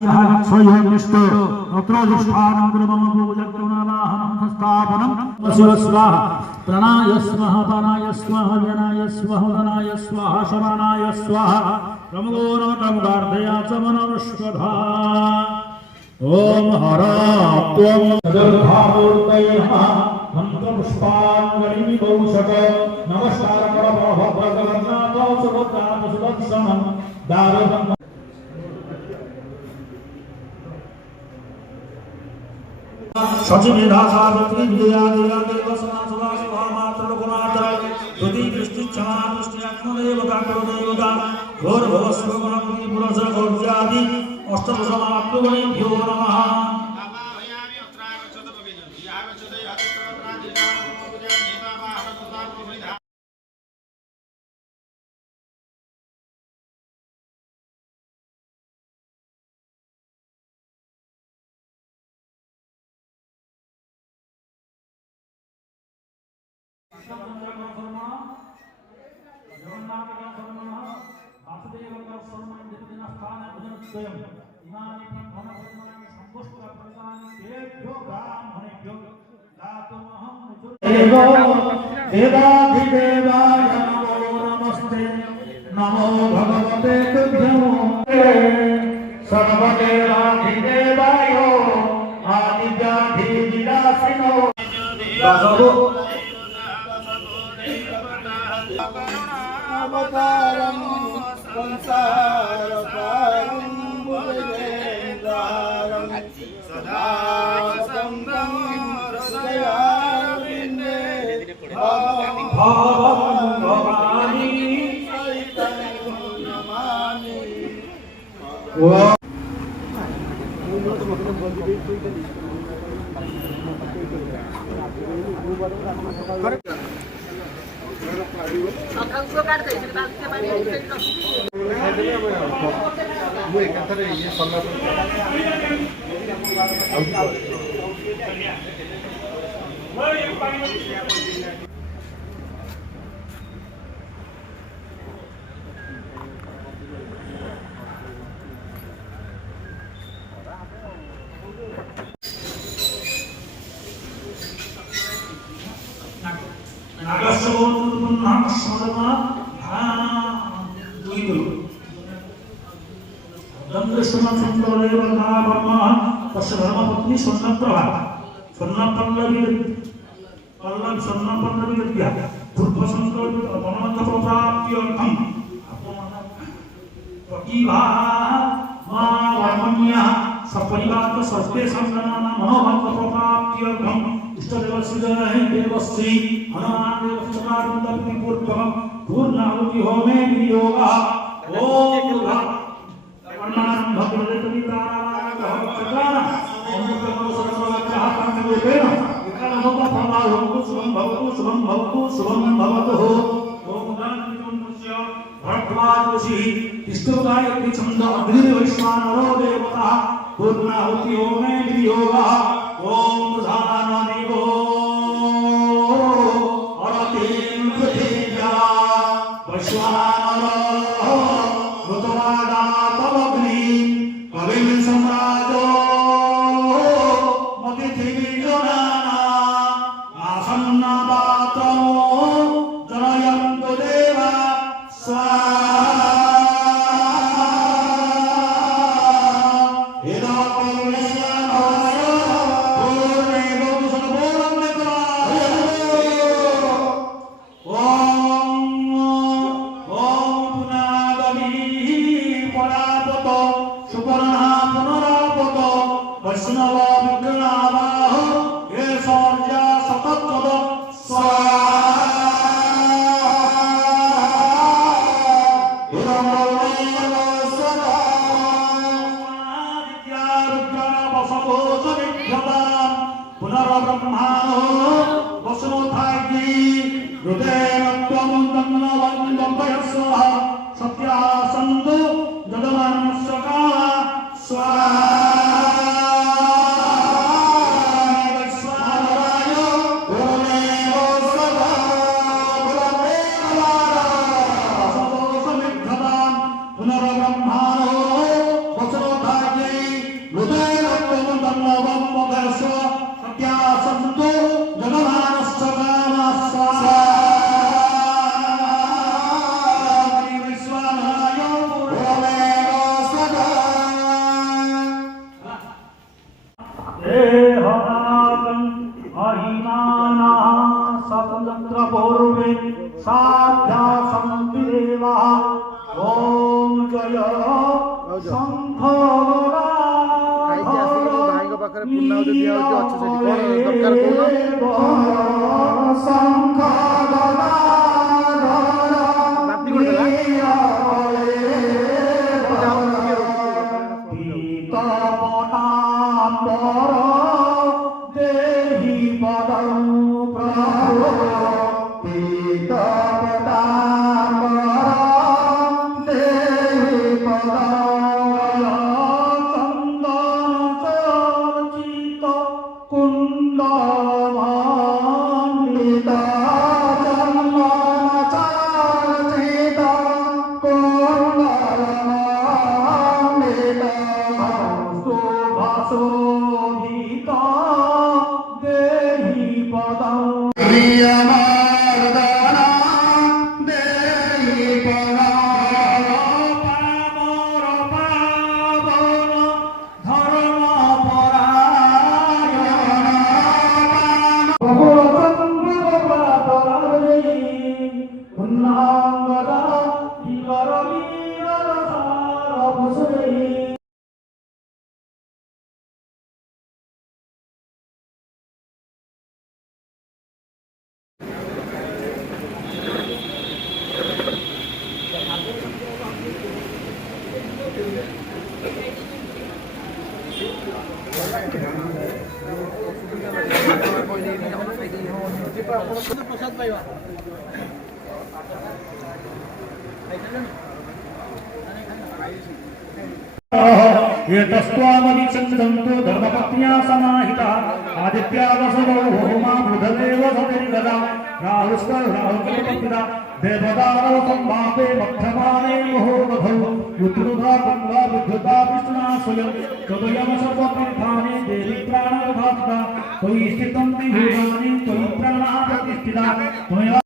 स्वयंनिष्ठो नत्रोधिष्ठानं गुरुममपूजकरुणावाहनं संस्थापनं शिव स्वाहा प्रणाय स्वाहा पानाय स्वाहा व्यनाय स्वाहा उदनाय स्वाहा शमनाय स्वाहा प्रमगो नमकार्धया च मनोष्वधा ओम हर त्वं दर्भामूर्तयः मंत्रपुष्पाञ्जलिं कौशक नमस्कार करो भगवद्गणनाथ सुभद्राम सुदर्शनं दारुणं सचिवेदा सावित्री विजया देवा देवसना सदा शिवा मात्र रघुनाथ तुति दृष्टि क्षमा दृष्टि आत्मदेवता कुलदेवता घोर भवस्व गणपति पुरस गौर्यादि अष्टदशमात्मगणेभ्यो नमः देवाधिदेवाय नमो नमस्ते नमो भगवते तुभ्यं सर्वदेवाधिदेवाय आदिव्याधिविलासिनो अवतारं संसारपारं भुजगेन्द्रारं सदा वसन्तं हृदयारविन्दे भवं भवानी सहितं नमामि। धर्मपत्नी स्वर्णप्रभा स्वर्णपल्लवी पूर्वसंकल्पित अपनमतप्राप्त्यर्थं सपरिवार सर्वे संगणना मनोभक्तप्राप्त्यर्थं इष्टदेवस्य देवश्री हनुमान देवस्य पूर्वकं पूर्णाहुति होमे वियोगः ओम पूर्णाहुति होमे वियोगः ओम प्रधानादेवो अरतिं पृथिव्या वैश्वानरो ऋतुवादा तवग्नि कविं सम्राजो मतिथिविजनाना आसन्नपातो जनयन्तु देवा सत्यासंदो जगन्मस्का पुनर्ब्रह्माणो वचनोधायै देहनागं अहिमानः स्वतन्त्र पूर्वे साध्यासन्ति देवाः ॐ जय शङ्खगदा भाईଙ୍କ ପାଖରେ ପୂର୍ଣ୍ଣାହୁତି ଦିଆ ହଉଛି ଅଛି ସେଠି କଣ ଦରକାର ପ୍ରସାଦ ପାଇବା ये तस्त्वामविचन्दन्तो धर्मपत्न्या समाहिता आदित्या वसवो होमा बुधदेव सतिर्गदा राहुस्कराहुकल्पिता देवदानौ सम्भावे मध्यमाने महोदधौ युद्रुधा गङ्गा विद्युता विष्णुना स्वयं त्वयं सर्वतीर्थानि देवी प्राणप्रभास्ता त्वयि स्थितं विभूतानि त्वयि प्राणा प्रतिष्ठिता त्वया